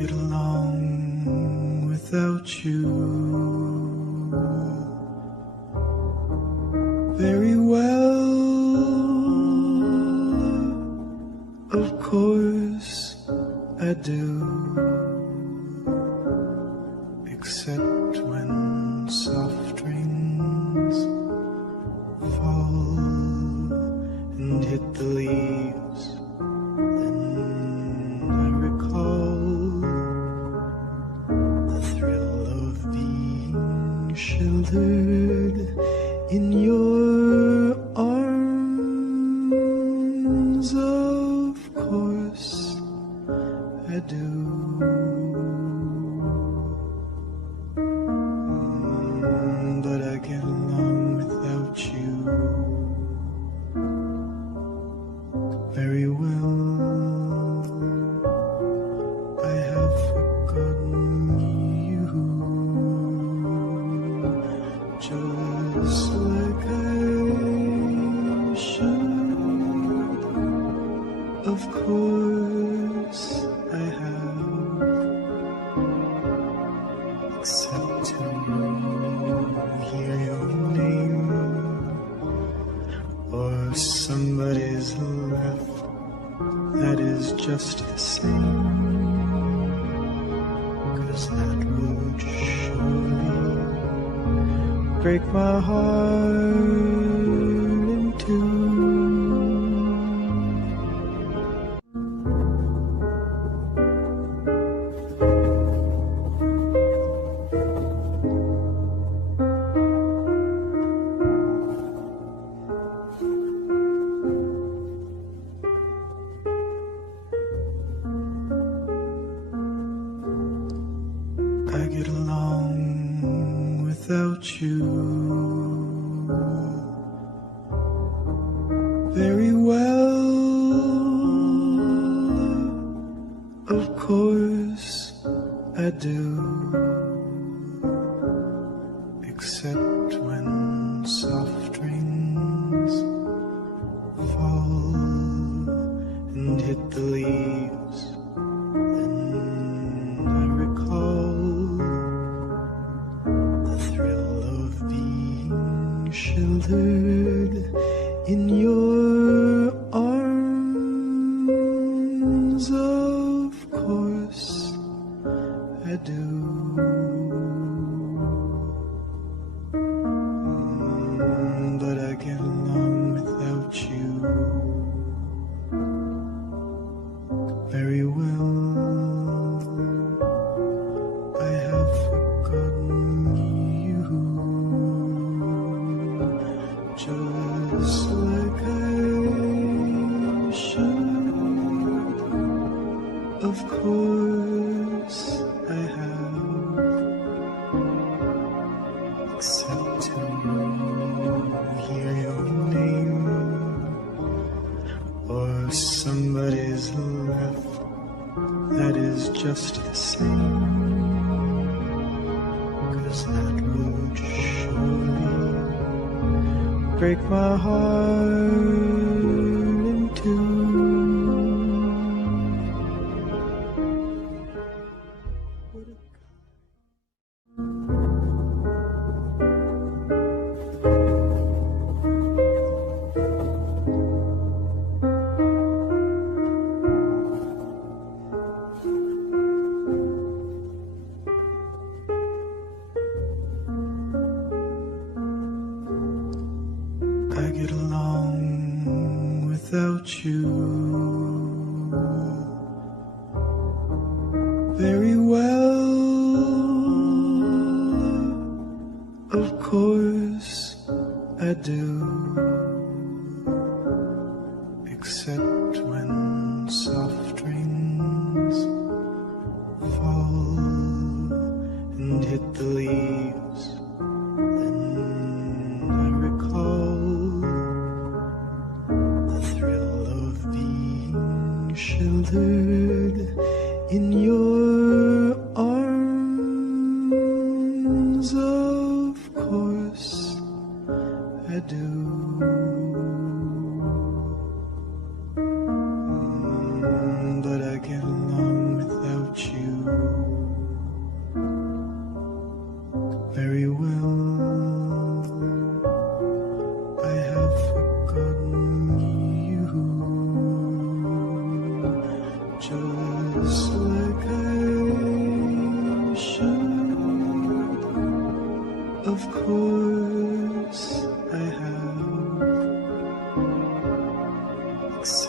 get along without you very well. Of course I do, except when soft rains fall and hit the leaves. Then I recall the thrill of being sheltered in your arms. Of course I do. But I get along without you very well. I have forgotten you, just like I should. Of course I have, except to hear your name or somebody's laugh. That is just the same, 'cause that would surely break my heart in two. I get along without you very well. Of course I do, except when soft rains fall and hit the leaves. Then I recall the thrill of being sheltered in your arms. Of course I do. But I get along without you very well. I have forgotten you, just like I should. Of course I have, except to hear your name or somebody's laugh. That is just the same, 'cause that would surely break my heart in two. I get along without you very well. Of course I do, except when soft rains fall and hit the leaves. Then I recall the thrill of being sheltered in your arms. Of course I do. But I get along without you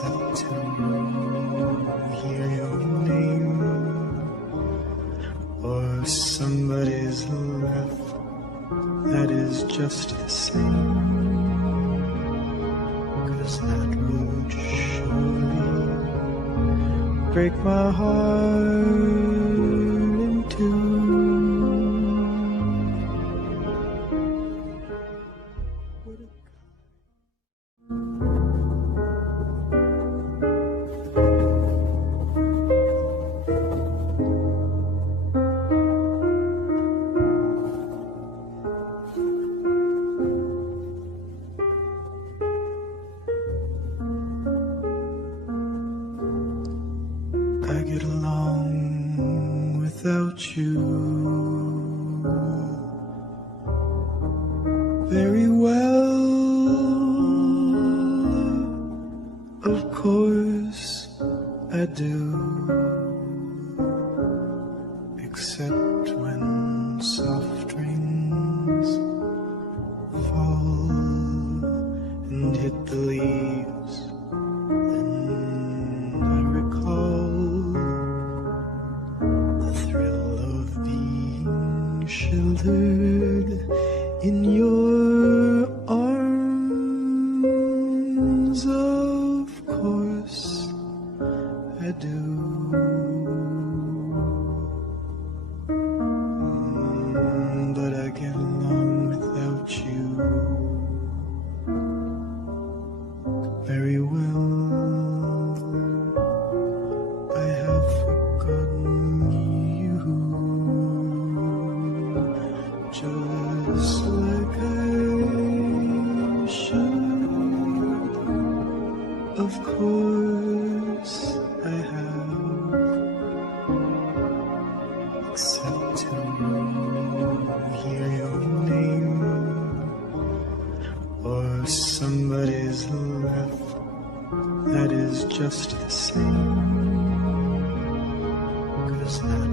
except to hear your name or somebody's laugh that is just the same, 'cause that would surely break my heart in two. I get along without you very well. Of course I do, except when soft rains fall and hit the leaves. Then I recall the thrill of being sheltered in your arms. Of course I do. But I get along without you very well. I have forgotten you, just like I should. Of course I have, except to hear your name or somebody's laugh that is just the same, 'cause that